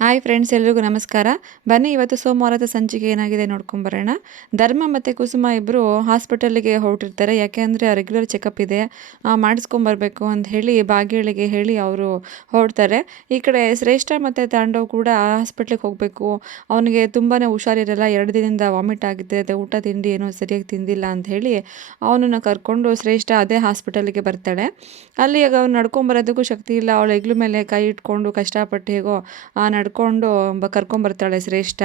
Hi friends, ಎಲ್ರಿಗೂ ನಮಸ್ಕಾರ. ಬನ್ನಿ ಇವತ್ತು ಸೋಮವಾರದ ಸಂಚಿಕೆ ಏನಾಗಿದೆ ನೋಡ್ಕೊಂಬರೋಣ. ಧರ್ಮ ಮತ್ತು ಕುಸುಮ ಇಬ್ಬರು ಹಾಸ್ಪಿಟಲ್ಗೆ ಹೊರಟಿರ್ತಾರೆ. ಯಾಕೆ ಅಂದರೆ ರೆಗ್ಯುಲರ್ ಚೆಕಪ್ ಇದೆ, ಮಾಡಿಸ್ಕೊಂಬರ್ಬೇಕು ಅಂತ ಹೇಳಿ ಭಾಗ್ಯಳಿಗೆ ಹೇಳಿ ಅವರು ಹೊರಡ್ತಾರೆ. ಈ ಕಡೆ ಶ್ರೇಷ್ಠ ಮತ್ತು ತಾಂಡವ್ ಕೂಡ ಹಾಸ್ಪಿಟ್ಲಿಗೆ ಹೋಗಬೇಕು. ಅವನಿಗೆ ತುಂಬಾ ಹುಷಾರಿರಲ್ಲ, 2 ದಿನದಿಂದ ವಾಮಿಟ್ ಆಗಿದೆ, ಊಟ ತಿಂಡಿ ಏನೋ ಸರಿಯಾಗಿ ತಿಂದಿಲ್ಲ ಅಂತ ಹೇಳಿ ಅವನನ್ನು ಕರ್ಕೊಂಡು ಶ್ರೇಷ್ಠ ಅದೇ ಹಾಸ್ಪಿಟಲ್ಗೆ ಬರ್ತಾಳೆ. ಅಲ್ಲಿ ಆಗ ಅವ್ನು ನಡ್ಕೊಂಬರೋದಕ್ಕೂ ಶಕ್ತಿ ಇಲ್ಲ. ಅವಳು ಹೆಗ್ಲ ಮೇಲೆ ಕೈ ಇಟ್ಕೊಂಡು ಕಷ್ಟಪಟ್ಟು ಹೇಗೋ ನಡ್ಕೊಂಡು ಕರ್ಕೊಂಬರ್ತಾಳೆ ಶ್ರೇಷ್ಠ.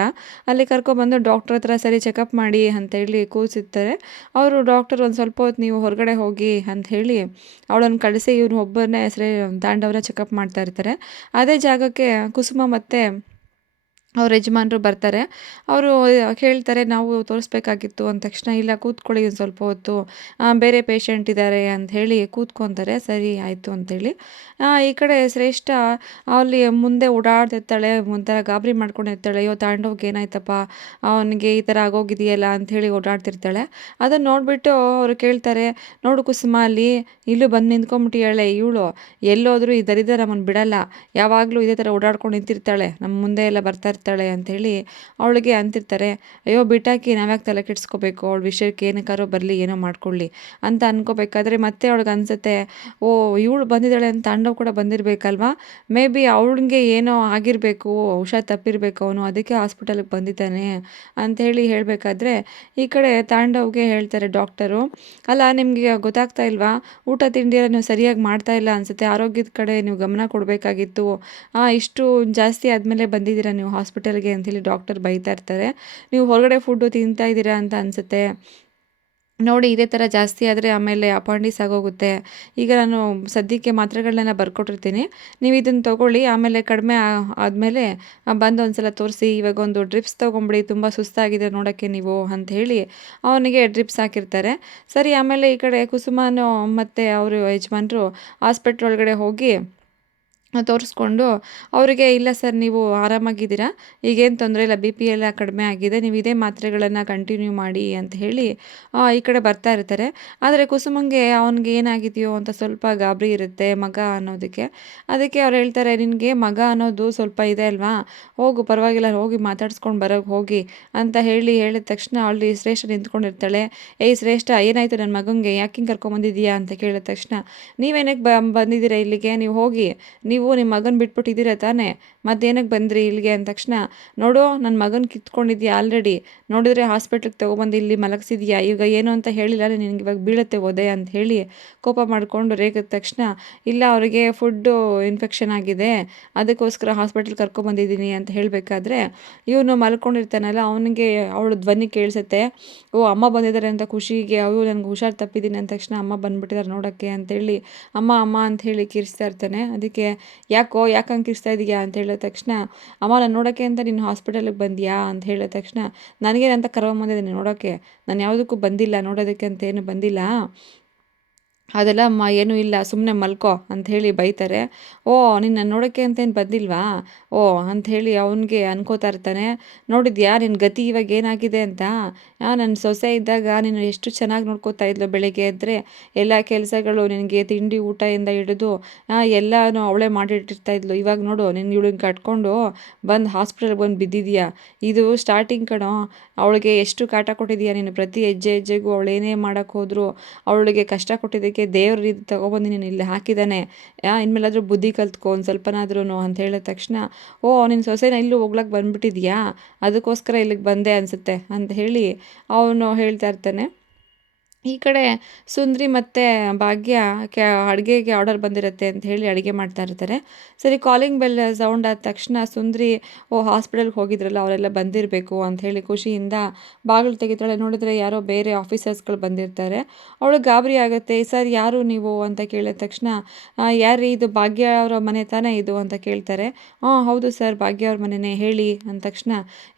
ಅಲ್ಲಿ ಕರ್ಕೊಬಂದು ಡಾಕ್ಟ್ರ್ ಹತ್ರ ಸರಿ ಚೆಕಪ್ ಮಾಡಿ ಅಂತೇಳಿ ಕೂರಿಸಿರ್ತಾರೆ. ಅವರು ಡಾಕ್ಟರ್ ಒಂದು ಸ್ವಲ್ಪ ಹೊತ್ತು ನೀವು ಹೊರಗಡೆ ಹೋಗಿ ಅಂತ ಹೇಳಿ ಅವಳನ್ನು ಕಳಿಸಿ ಇವನು ಒಬ್ಬನೇ ತಾಂಡವನ ಚೆಕಪ್ ಮಾಡ್ತಾ ಇರ್ತಾರೆ. ಅದೇ ಜಾಗಕ್ಕೆ ಕುಸುಮ ಮತ್ತು ಅವ್ರ ಯಜಮಾನರು ಬರ್ತಾರೆ. ಅವರು ಹೇಳ್ತಾರೆ, ನಾವು ತೋರಿಸ್ಬೇಕಾಗಿತ್ತು ಅಂದ ತಕ್ಷಣ, ಇಲ್ಲ ಕೂತ್ಕೊಳ್ಳಿ ಒಂದು ಸ್ವಲ್ಪ ಹೊತ್ತು, ಬೇರೆ ಪೇಷಂಟ್ ಇದ್ದಾರೆ ಅಂತ ಹೇಳಿ ಕೂತ್ಕೊತಾರೆ. ಸರಿ ಆಯಿತು ಅಂತೇಳಿ ಈ ಕಡೆ ಶ್ರೇಷ್ಠ ಅಲ್ಲಿ ಮುಂದೆ ಓಡಾಡ್ತಿರ್ತಾಳೆ. ಒಂಥರ ಗಾಬರಿ ಮಾಡ್ಕೊಂಡಿರ್ತಾಳೆ. ಅಯ್ಯೋ ತಾಂಡವ್ಗೆ ಏನಾಯ್ತಪ್ಪ, ಅವನಿಗೆ ಈ ಥರ ಆಗೋಗಿದೆಯಲ್ಲ ಅಂಥೇಳಿ ಓಡಾಡ್ತಿರ್ತಾಳೆ. ಅದನ್ನು ನೋಡಿಬಿಟ್ಟು ಅವರು ಕೇಳ್ತಾರೆ, ನೋಡು ಕುಸುಮ, ಅಲ್ಲಿ ಇಲ್ಲೂ ಬಂದು ನಿಂತ್ಕೊಂಬಿಟ್ಟಿಯಾಳೆ ಇವಳು, ಎಲ್ಲೋದ್ರೂ ಈ ದರಿದ್ರ ನಮ್ಮನ್ನು ಬಿಡಲ್ಲ, ಯಾವಾಗಲೂ ಇದೇ ಥರ ಓಡಾಡ್ಕೊಂಡು ನಿಂತಿರ್ತಾಳೆ, ನಮ್ಮ ಮುಂದೆ ಎಲ್ಲ ಬರ್ತಾ ಇರ್ತಾಳೆ ಅಂಥೇಳಿ ಅವಳಿಗೆ ಅಂತಿರ್ತಾರೆ. ಅಯ್ಯೋ ಬಿಟ್ಟಾಕಿ, ನಾವ್ಯಾಕೆ ತಲೆ ಕೆಡಿಸ್ಕೋಬೇಕು, ಅವಳ ವಿಷಯಕ್ಕೆ ಏನಕ್ಕಾರೋ ಬರಲಿ, ಏನೋ ಮಾಡ್ಕೊಳ್ಳಿ ಅಂತ ಅನ್ಕೋಬೇಕಾದ್ರೆ ಮತ್ತೆ ಅವಳಿಗೆ ಅನಿಸುತ್ತೆ, ಓ ಇವಳು ಬಂದಿದ್ದಾಳೆ ಅಂತ ತಾಂಡವ್ ಕೂಡ ಬಂದಿರಬೇಕಲ್ವಾ, ಮೇ ಬಿ ಅವಳಿಗೆ ಏನೋ ಆಗಿರಬೇಕು, ಹುಷಾರು ತಪ್ಪಿರಬೇಕು ಅವನು, ಅದಕ್ಕೆ ಹಾಸ್ಪಿಟಲ್ಗೆ ಬಂದಿದ್ದಾನೆ ಅಂಥೇಳಿ ಹೇಳಬೇಕಾದ್ರೆ ಈ ಕಡೆ ತಾಂಡವ್ಗೆ ಹೇಳ್ತಾರೆ ಡಾಕ್ಟರು, ಅಲ್ಲ ನಿಮಗೆ ಗೊತ್ತಾಗ್ತಾ ಇಲ್ವಾ, ಊಟ ತಿಂಡಿಯೆಲ್ಲ ನೀವು ಸರಿಯಾಗಿ ಮಾಡ್ತಾ ಇಲ್ಲ ಅನಿಸುತ್ತೆ, ಆರೋಗ್ಯದ ಕಡೆ ನೀವು ಗಮನ ಕೊಡಬೇಕಾಗಿತ್ತು, ಇಷ್ಟು ಜಾಸ್ತಿ ಆದಮೇಲೆ ಬಂದಿದ್ದೀರಾ ನೀವು ಹಾಸ್ಪಿಟಲ್ಗೆ ಅಂಥೇಳಿ ಡಾಕ್ಟರ್ ಬೈತಾ ಇರ್ತಾರೆ. ನೀವು ಹೊರಗಡೆ ಫುಡ್ಡು ತಿಂತಾ ಇದ್ದೀರಾ ಅಂತ ಅನಿಸುತ್ತೆ ನೋಡಿ, ಇದೇ ಥರ ಜಾಸ್ತಿ ಆದರೆ ಆಮೇಲೆ ಅಪಾಂಡಿಸ್ ಆಗೋಗುತ್ತೆ. ಈಗ ನಾನು ಸದ್ಯಕ್ಕೆ ಮಾತ್ರೆಗಳನ್ನೆಲ್ಲ ಬರ್ಕೊಟ್ಟಿರ್ತೀನಿ, ನೀವು ಇದನ್ನು ತೊಗೊಳ್ಳಿ, ಆಮೇಲೆ ಕಡಿಮೆ ಆದಮೇಲೆ ಬಂದು ಒಂದ್ಸಲ ತೋರಿಸಿ, ಇವಾಗ ಒಂದು ಡ್ರಿಪ್ಸ್ ತೊಗೊಂಬಿಡಿ, ತುಂಬ ಸುಸ್ತಾಗಿದೆ ನೋಡೋಕ್ಕೆ ನೀವು ಅಂತ ಹೇಳಿ ಅವನಿಗೆ ಡ್ರಿಪ್ಸ್ ಹಾಕಿರ್ತಾರೆ. ಸರಿ, ಆಮೇಲೆ ಈ ಕಡೆ ಕುಸುಮನು ಮತ್ತು ಅವರು ಯಜಮಾನರು ಹಾಸ್ಪಿಟ್ಲ್ ಒಳಗಡೆ ಹೋಗಿ ತೋರಿಸ್ಕೊಂಡು ಅವರಿಗೆ, ಇಲ್ಲ ಸರ್ ನೀವು ಆರಾಮಾಗಿದ್ದೀರಾ, ಈಗೇನು ತೊಂದರೆ ಇಲ್ಲ, ಬಿ ಪಿ ಎಲ್ಲ ಕಡಿಮೆ ಆಗಿದೆ, ನೀವು ಇದೇ ಮಾತ್ರೆಗಳನ್ನು ಕಂಟಿನ್ಯೂ ಮಾಡಿ ಅಂತ ಹೇಳಿ ಈ ಕಡೆ ಬರ್ತಾ ಇರ್ತಾರೆ. ಆದರೆ ಕುಸುಮಂಗೆ ಅವನಿಗೆ ಏನಾಗಿದೆಯೋ ಅಂತ ಸ್ವಲ್ಪ ಗಾಬರಿ ಇರುತ್ತೆ, ಮಗ ಅನ್ನೋದಕ್ಕೆ. ಅದಕ್ಕೆ ಅವ್ರು ಹೇಳ್ತಾರೆ, ನಿನಗೆ ಮಗ ಅನ್ನೋದು ಸ್ವಲ್ಪ ಇದೆ ಅಲ್ವಾ, ಹೋಗು ಪರವಾಗಿಲ್ಲ, ಹೋಗಿ ಮಾತಾಡ್ಸ್ಕೊಂಡು ಬರೋಕ್ಕೆ ಹೋಗಿ ಅಂತ ಹೇಳಿದ ತಕ್ಷಣ ಅಲ್ಲಿ ಶ್ರೇಷ್ಠ ನಿಂತ್ಕೊಂಡಿರ್ತಾಳೆ. ಏಯ್ ಶ್ರೇಷ್ಠ, ಏನಾಯಿತು ನನ್ನ ಮಗನಿಗೆ, ಯಾಕೆ ಹಿಂಗೆ ಕರ್ಕೊಂಬಂದಿದ್ದೀಯಾ ಅಂತ ಕೇಳಿದ ತಕ್ಷಣ, ನೀವೇನಕ್ಕೆ ಬಂದಿದ್ದೀರಾ ಇಲ್ಲಿಗೆ, ನೀವು ಹೋಗಿ, ನೀವು ನಿಮ್ಮ ಮಗನ ಬಿಟ್ಬಿಟ್ಟಿದ್ದೀರ ತಾನೇ, ಮತ್ತೇನಕ್ಕೆ ಬಂದ್ರಿ ಇಲ್ಲಿಗೆ ಅಂದ ತಕ್ಷಣ, ನೋಡು ನನ್ನ ಮಗನ ಕಿತ್ಕೊಂಡಿದ್ಯಾ ಆಲ್ರೆಡಿ, ನೋಡಿದ್ರೆ ಹಾಸ್ಪಿಟ್ಲಿಗೆ ತೊಗೊಬಂದು ಇಲ್ಲಿ ಮಲಗಿಸಿದ್ಯಾ, ಈಗ ಏನು ಅಂತ ಹೇಳಿಲ್ಲ, ನಿನಗೆ ಇವಾಗ ಬೀಳುತ್ತೆ ಒದೆ ಅಂತ ಹೇಳಿ ಕೋಪ ಮಾಡಿಕೊಂಡು ರೇಗಿದ ತಕ್ಷಣ, ಇಲ್ಲ ಅವರಿಗೆ ಫುಡ್ಡು ಇನ್ಫೆಕ್ಷನ್ ಆಗಿದೆ, ಅದಕ್ಕೋಸ್ಕರ ಹಾಸ್ಪಿಟ್ಲಿಗೆ ಕರ್ಕೊಬಂದಿದ್ದೀನಿ ಅಂತ ಹೇಳಬೇಕಾದ್ರೆ ಇವನು ಮಲ್ಕೊಂಡಿರ್ತಾನಲ್ಲ, ಅವನಿಗೆ ಅವಳು ಧ್ವನಿ ಕೇಳಿಸುತ್ತೆ. ಓ ಅಮ್ಮ ಬಂದಿದ್ದಾರೆ ಅಂತ ಖುಷಿಗೆ ಅವು ನನಗೆ ಹುಷಾರು ತಪ್ಪಿದ್ದೀನಿ ಅಂದ ತಕ್ಷಣ, ಅಮ್ಮ ಬಂದುಬಿಟ್ಟಿದ್ದಾರೆ ನೋಡೋಕ್ಕೆ ಅಂತೇಳಿ ಅಮ್ಮ ಅಮ್ಮ ಅಂತ ಹೇಳಿ ಕಿರಿಸ್ತಾ ಇರ್ತಾನೆ. ಅದಕ್ಕೆ ಯಾಕೆ ಹಂಗೆ ಕಿರಿಸ್ತಾ ಇದೀಯಾ ಅಂತ ಹೇಳಿದ ತಕ್ಷಣ, ಅಮ್ಮ ನಾನು ನೋಡೋಕ್ಕೆ ಅಂತ ನೀನು ಹಾಸ್ಪಿಟಲಿಗೆ ಬಂದಿಯಾ ಅಂತ ಹೇಳಿದ ತಕ್ಷಣ, ನನಗೇನಂತ ಕರ್ಕೊಂಬಂದಿದ್ದೀನಿ ನೋಡೋಕ್ಕೆ, ನಾನು ಯಾವುದಕ್ಕೂ ಬಂದಿಲ್ಲ, ನೋಡೋದಕ್ಕೆ ಅಂತ ಏನು ಬಂದಿಲ್ಲ, ಅದೆಲ್ಲ ಅಮ್ಮ ಏನೂ ಇಲ್ಲ, ಸುಮ್ಮನೆ ಮಲ್ಕೋ ಅಂಥೇಳಿ ಬೈತಾರೆ. ಓ ನಿನ್ನ ನೋಡೋಕ್ಕೆ ಅಂತೇನು ಬಂದಿಲ್ವಾ, ಓ ಅಂಥೇಳಿ ಅವನಿಗೆ ಅನ್ಕೋತಾ ಇರ್ತಾನೆ. ನೋಡಿದ್ಯಾ ನಿನ್ನ ಗತಿ ಇವಾಗ ಏನಾಗಿದೆ ಅಂತ, ನನ್ನ ಸೊಸೆ ಇದ್ದಾಗ ನೀನು ಎಷ್ಟು ಚೆನ್ನಾಗಿ ನೋಡ್ಕೋತಾ ಇದ್ಲು, ಬೆಳಿಗ್ಗೆ ಎದ್ದರೆ ಎಲ್ಲ ಕೆಲಸಗಳು ನಿನಗೆ ತಿಂಡಿ ಊಟದಿಂದ ಹಿಡಿದು ಎಲ್ಲನೂ ಅವಳೇ ಮಾಡಿಟ್ಟಿರ್ತಾ ಇದ್ಲು. ಇವಾಗ ನೋಡು ನೀನು ಇವಳಿಗೆ ಕಟ್ಕೊಂಡು ಬಂದು ಹಾಸ್ಪಿಟಲ್ಗೆ ಬಂದು ಬಿದ್ದಿದೀಯಾ, ಇದು ಸ್ಟಾರ್ಟಿಂಗ್ ಕಣೋ, ಅವಳಿಗೆ ಎಷ್ಟು ಕಾಟ ಕೊಟ್ಟಿದೀಯಾ ನೀನು, ಪ್ರತಿ ಹೆಜ್ಜೆ ಹೆಜ್ಜೆಗೂ ಅವಳು ಏನೇ ಮಾಡೋಕ್ಕೆ ಹೋದರೂ ಅವಳಿಗೆ ಕಷ್ಟ ಕೊಟ್ಟಿದ್ದಕ್ಕೆ ದೇವ್ರ ರೀತಿ ತೊಗೊಬಂದು ನೀನು ಇಲ್ಲಿ ಹಾಕಿದ್ದಾನೆ, ಇನ್ಮೇಲಾದರೂ ಬುದ್ಧಿ ಕಲ್ತ್ಕೊ ಒಂದು ಸ್ವಲ್ಪನಾದ್ರೂ ಅಂತ ಹೇಳಿದ ತಕ್ಷಣ, ಓ ನಿನ್ನ ಸೊಸೆನ ಇಲ್ಲೂ ಹೋಗ್ಲಕ್ಕೆ ಬಂದುಬಿಟ್ಟಿದ್ಯಾ, ಅದಕ್ಕೋಸ್ಕರ ಇಲ್ಲಿಗೆ ಬಂದೆ ಅನಿಸುತ್ತೆ ಅಂತ ಹೇಳಿ ಅವನು ಹೇಳ್ತಾ ಇರ್ತಾನೆ. ಈ ಕಡೆ ಸುಂದ್ರಿ ಮತ್ತು ಭಾಗ್ಯ ಅಡುಗೆಗೆ ಆರ್ಡರ್ ಬಂದಿರುತ್ತೆ ಅಂತ ಹೇಳಿ ಅಡುಗೆ ಮಾಡ್ತಾ ಇರ್ತಾರೆ. ಸರಿ, ಕಾಲಿಂಗ್ ಬೆಲ್ ಸೌಂಡ್ ಆದ ತಕ್ಷಣ ಸುಂದ್ರಿ, ಓ ಹಾಸ್ಪಿಟಲ್ಗೆ ಹೋಗಿದ್ರಲ್ಲ ಅವರೆಲ್ಲ ಬಂದಿರಬೇಕು ಅಂತ ಹೇಳಿ ಖುಷಿಯಿಂದ ಬಾಗಿಲು ತೆಗಿತಾಳೆ. ನೋಡಿದ್ರೆ ಯಾರೋ ಬೇರೆ ಆಫೀಸರ್ಸ್ಗಳು ಬಂದಿರ್ತಾರೆ. ಅವಳು ಗಾಬರಿ ಆಗುತ್ತೆ. ಸರ್ ಯಾರು ನೀವು ಅಂತ ಕೇಳಿದ ತಕ್ಷಣ, ಯಾರೀ ಇದು, ಭಾಗ್ಯ ಅವರ ಮನೆ ತಾನೇ ಇದು ಅಂತ ಕೇಳ್ತಾರೆ. ಹೌದು ಸರ್, ಭಾಗ್ಯ ಅವ್ರ ಮನೆಯೇ, ಹೇಳಿ ಅಂದ ತಕ್ಷಣ,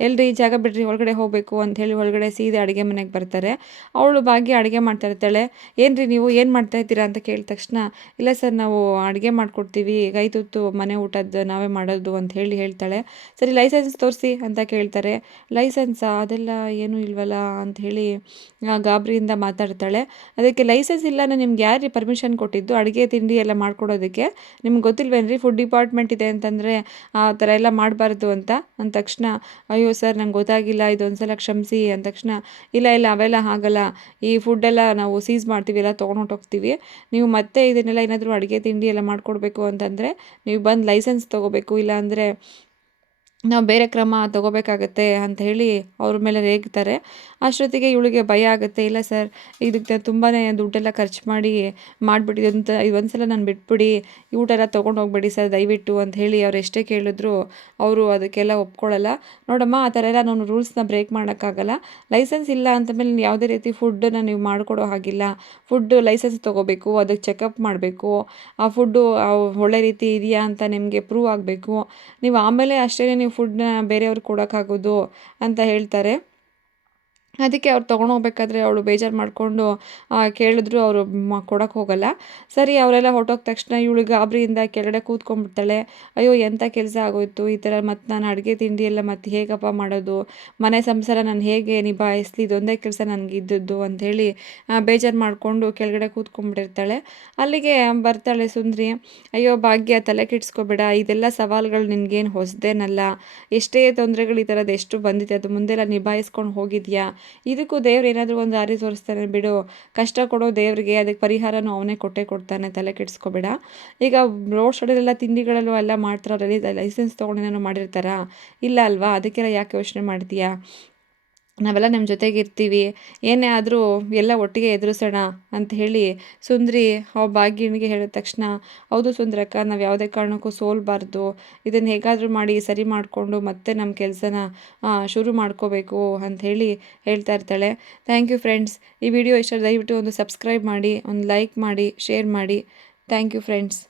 ಎಲ್ರಿ ಜಾಗ ಬಿಡ್ರಿ, ಒಳಗಡೆ ಹೋಗಬೇಕು ಅಂತ ಹೇಳಿ ಒಳಗಡೆ ಸೀದಾ ಅಡುಗೆ ಮನೆಗೆ ಬರ್ತಾರೆ. ಅವಳು ಭಾಗ್ಯ ಅಡುಗೆ ಅಡುಗೆ ಮಾಡ್ತಾ ಇರ್ತಾಳೆ. ಏನ್ರಿ ನೀವು ಏನು ಮಾಡ್ತಾ ಇದ್ದೀರಾ ಅಂತ ಕೇಳಿದ ತಕ್ಷಣ, ಇಲ್ಲ ಸರ್ ನಾವು ಅಡುಗೆ ಮಾಡ್ಕೊಡ್ತೀವಿ, ಕೈ ತುತ್ತು ಮನೆ ಊಟದ್ದು ನಾವೇ ಮಾಡೋದು ಅಂತ ಹೇಳ್ತಾಳೆ. ಸರಿ ಲೈಸೆನ್ಸ್ ತೋರಿಸಿ ಅಂತ ಕೇಳ್ತಾರೆ. ಲೈಸೆನ್ಸಾ ಅದೆಲ್ಲ ಏನೂ ಇಲ್ವಲ್ಲ ಅಂತ ಹೇಳಿ ಗಾಬರಿಯಿಂದ ಮಾತಾಡ್ತಾಳೆ. ಅದಕ್ಕೆ ಲೈಸೆನ್ಸ್ ಇಲ್ಲ ನಿಮ್ಗೆ ಯಾರು ಪರ್ಮಿಷನ್ ಕೊಟ್ಟಿದ್ದು ಅಡುಗೆ ತಿಂಡಿ ಎಲ್ಲ ಮಾಡ್ಕೊಡೋದಕ್ಕೆ? ನಿಮ್ಗೆ ಗೊತ್ತಿಲ್ವೇನ್ರಿ ಫುಡ್ ಡಿಪಾರ್ಟ್ಮೆಂಟ್ ಇದೆ ಅಂತಂದರೆ ಆ ಥರ ಎಲ್ಲ ಮಾಡಬಾರ್ದು ಅಂತ ಅಂದ ತಕ್ಷಣ, ಅಯ್ಯೋ ಸರ್ ನಂಗೆ ಗೊತ್ತಾಗಿಲ್ಲ, ಇದೊಂದು ಸಲ ಕ್ಷಮಿಸಿ ಅಂದ ತಕ್ಷಣ, ಇಲ್ಲ ಅವೆಲ್ಲ ಆಗಲ್ಲ, ಈ ಫುಡ್ಡೆಲ್ಲ ನಾವು ಸೀಸ್ ಮಾಡ್ತೀವಿ, ಎಲ್ಲ ತೊಗೊಂಡೋಗ್ತೀವಿ. ನೀವು ಮತ್ತೆ ಇದನ್ನೆಲ್ಲ ಏನಾದರೂ ಅಡುಗೆ ತಿಂಡಿ ಎಲ್ಲ ಮಾಡಿಕೊಡ್ಬೇಕು ಅಂತಂದರೆ ನೀವು ಬಂದು ಲೈಸೆನ್ಸ್ ತೊಗೋಬೇಕು, ಇಲ್ಲ ಅಂದರೆ ನಾವು ಬೇರೆ ಕ್ರಮ ತಗೋಬೇಕಾಗತ್ತೆ ಅಂತ ಹೇಳಿ ಅವ್ರ ಮೇಲೆ ರೇಗ್ತಾರೆ. ಅಷ್ಟೊತ್ತಿಗೆ ಇವಳಿಗೆ ಭಯ ಆಗುತ್ತೆ. ಇಲ್ಲ ಸರ್, ಇದಕ್ಕೆ ತುಂಬಾ ದುಡ್ಡೆಲ್ಲ ಖರ್ಚು ಮಾಡಿ ಮಾಡಿಬಿಟ್ಟಿದೆ ಇದೊಂದು ಸಲ ನಾನು ಬಿಟ್ಬಿಡಿ, ಊಟ ಎಲ್ಲ ತೊಗೊಂಡು ಹೋಗ್ಬೇಡಿ ಸರ್ ದಯವಿಟ್ಟು ಅಂತ ಹೇಳಿ ಅವ್ರು ಎಷ್ಟೇ ಕೇಳಿದ್ರು ಅವರು ಅದಕ್ಕೆಲ್ಲ ಒಪ್ಕೊಳ್ಳಲ್ಲ. ನೋಡಮ್ಮ, ಆ ಥರ ಎಲ್ಲ ನಾನು ರೂಲ್ಸ್ನ ಬ್ರೇಕ್ ಮಾಡೋಕ್ಕಾಗಲ್ಲ. ಲೈಸೆನ್ಸ್ ಇಲ್ಲ ಅಂತಮೇಲೆ ಯಾವುದೇ ರೀತಿ ಫುಡ್ಡನ್ನು ನೀವು ಮಾಡಿಕೊಡೋ ಹಾಗಿಲ್ಲ. ಫುಡ್ಡು ಲೈಸೆನ್ಸ್ ತೊಗೋಬೇಕು, ಅದಕ್ಕೆ ಚೆಕಪ್ ಮಾಡಬೇಕು, ಆ ಫುಡ್ಡು ಒಳ್ಳೆ ರೀತಿ ಇದೆಯಾ ಅಂತ ನಿಮಗೆ ಪ್ರೂವ್ ಆಗಬೇಕು. ನೀವು ಆಮೇಲೆ ಅಷ್ಟೇ ನೀವು ಫುಡ್ನ ಬೇರೆಯವ್ರಿಗೆ ಕೊಡೋಕ್ಕಾಗೋದು ಅಂತ ಹೇಳ್ತಾರೆ. ಅದಕ್ಕೆ ಅವ್ರು ತೊಗೊಂಡೋಗ್ಬೇಕಾದ್ರೆ ಅವಳು ಬೇಜಾರು ಮಾಡಿಕೊಂಡು ಕೇಳಿದ್ರು ಅವರು ಕೊಡೋಕ್ಕೆ ಹೋಗಲ್ಲ. ಸರಿ ಅವರೆಲ್ಲ ಹೊರಟೋದ ತಕ್ಷಣ ಇವಳು ಗಾಬರಿಯಿಂದ ಕೆಳಗಡೆ ಕೂತ್ಕೊಂಡ್ಬಿಡ್ತಾಳೆ. ಅಯ್ಯೋ ಎಂಥ ಕೆಲಸ ಆಗೋಯ್ತು ಈ ಥರ, ಮತ್ತು ನಾನು ಅಡುಗೆ ತಿಂಡಿ ಎಲ್ಲ ಮತ್ತು ಹೇಗಪ್ಪ ಮಾಡೋದು, ಮನೆ ಸಂಸಾರ ನಾನು ಹೇಗೆ ನಿಭಾಯಿಸ್ಲಿ, ಇದೊಂದೇ ಕೆಲಸ ನನಗೆ ಇದ್ದದ್ದು ಅಂಥೇಳಿ ಬೇಜಾರು ಮಾಡಿಕೊಂಡು ಕೆಳಗಡೆ ಕೂತ್ಕೊಂಡ್ಬಿಟ್ಟಿರ್ತಾಳೆ. ಅಲ್ಲಿಗೆ ಬರ್ತಾಳೆ ಸುಂದ್ರಿ. ಅಯ್ಯೋ ಭಾಗ್ಯ, ತಲೆ ಕೆಡಿಸ್ಕೋಬೇಡ, ಇದೆಲ್ಲ ಸವಾಲುಗಳು ನಿನಗೇನು ಹೊಸದೇನಲ್ಲ, ಎಷ್ಟೇ ತೊಂದರೆಗಳು ಈ ಥರದ್ದು ಎಷ್ಟು ಬಂದಿದೆ ಅದು ಮುಂದೆಲ್ಲ ನಿಭಾಯಿಸ್ಕೊಂಡು ಹೋಗಿದ್ಯಾ, ಇದಕ್ಕೂ ದೇವ್ರು ಏನಾದರೂ ಒಂದು ದಾರಿ ತೋರಿಸ್ತಾನೆ ಬಿಡು. ಕಷ್ಟ ಕೊಡೋ ದೇವ್ರಿಗೆ ಅದಕ್ಕೆ ಪರಿಹಾರನೂ ಅವನೇ ಕೊಟ್ಟೇ ಕೊಡ್ತಾನೆ, ತಲೆ ಕೆಡಿಸ್ಕೋಬೇಡ. ಈಗ ರೋಡ್ ಸೈಡಲ್ಲೆಲ್ಲ ತಿಂಡಿಗಳಲ್ಲೂ ಎಲ್ಲ ಮಾಡ್ತಾರಲ್ಲಿ ಲೈಸೆನ್ಸ್ ತೊಗೊಂಡು ಏನಾದ್ರು ಮಾಡಿರ್ತಾರಾ? ಇಲ್ಲ ಅಲ್ವಾ? ಅದಕ್ಕೆಲ್ಲ ಯಾಕೆ ಯೋಚನೆ ಮಾಡ್ತೀಯಾ? ನಾವೆಲ್ಲ ನಿಮ್ಮ ಜೊತೆಗೆ ಇರ್ತೀವಿ, ಏನೇ ಆದರೂ ಎಲ್ಲ ಒಟ್ಟಿಗೆ ಎದುರಿಸೋಣ ಅಂತ ಹೇಳಿ ಸುಂದ್ರಿ ಭಾಗ್ಯನಿಗೆ ಹೇಳಿದ ತಕ್ಷಣ, ಹೌದು ಸುಂದ್ರಕ್ಕ, ನಾವು ಯಾವುದೇ ಕಾರಣಕ್ಕೂ ಸೋಲ್ಬಾರ್ದು, ಇದನ್ನು ಹೇಗಾದರೂ ಮಾಡಿ ಸರಿ ಮಾಡಿಕೊಂಡು ಮತ್ತೆ ನಮ್ಮ ಕೆಲಸನ ಶುರು ಮಾಡ್ಕೋಬೇಕು ಅಂತ ಹೇಳಿ ಹೇಳ್ತಾ ಇರ್ತಾಳೆ. Thank you friends. ಈ ವಿಡಿಯೋ ಇಷ್ಟ ದಯವಿಟ್ಟು ಒಂದು ಸಬ್ಸ್ಕ್ರೈಬ್ ಮಾಡಿ, ಒಂದು ಲೈಕ್ ಮಾಡಿ, ಶೇರ್ ಮಾಡಿ. Thank you friends.